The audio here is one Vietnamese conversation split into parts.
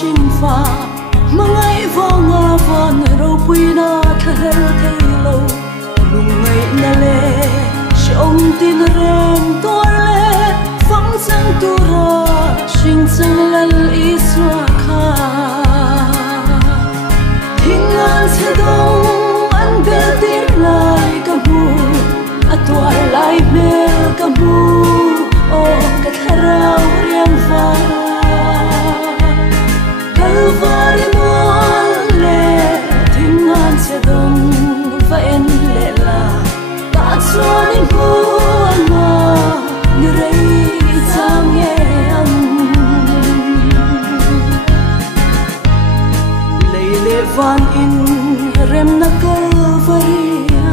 sinh pha mà ngày vô ngà van râu bùi na thề thề lâu lùng ngày na lệ trong tin rèm tua lệ phóng sang tu ra sinh sang lal iswa kha thinh an sẽ đông an bel tin lại kamu atwa lại bel kamu o katharau riang va kalvari mole thinh an sẽ đông và en lệ la ta xuân buồn mà người ấy sang nghe anh lấy lệ van in rem na kalvaria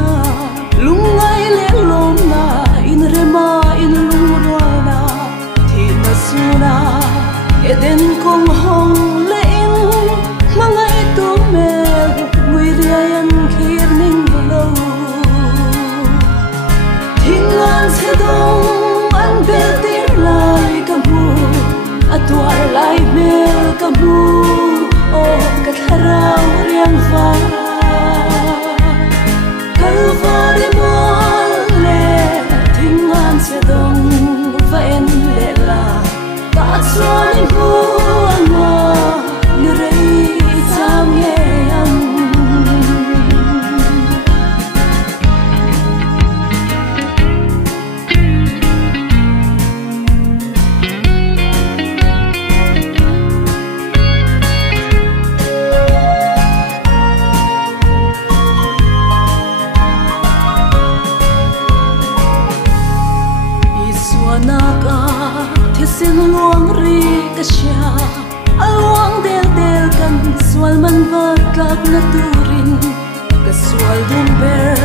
lung ngay lệ lom na in rema in lung roina thì na suna eden kong hong lệ in mà ngay tu mel người rian khir ning lâu thinh an sẽ đông an bel tin lại kamu atwa lại bel kamu o katharau riang va kalvari mole thinh an sẽ đông và en lệ la ta xuân buồn mà người ấy sang nghe anh naka thisin luang ri ka sha alwang del del kan swal man va tlak na turin ka swal dum ber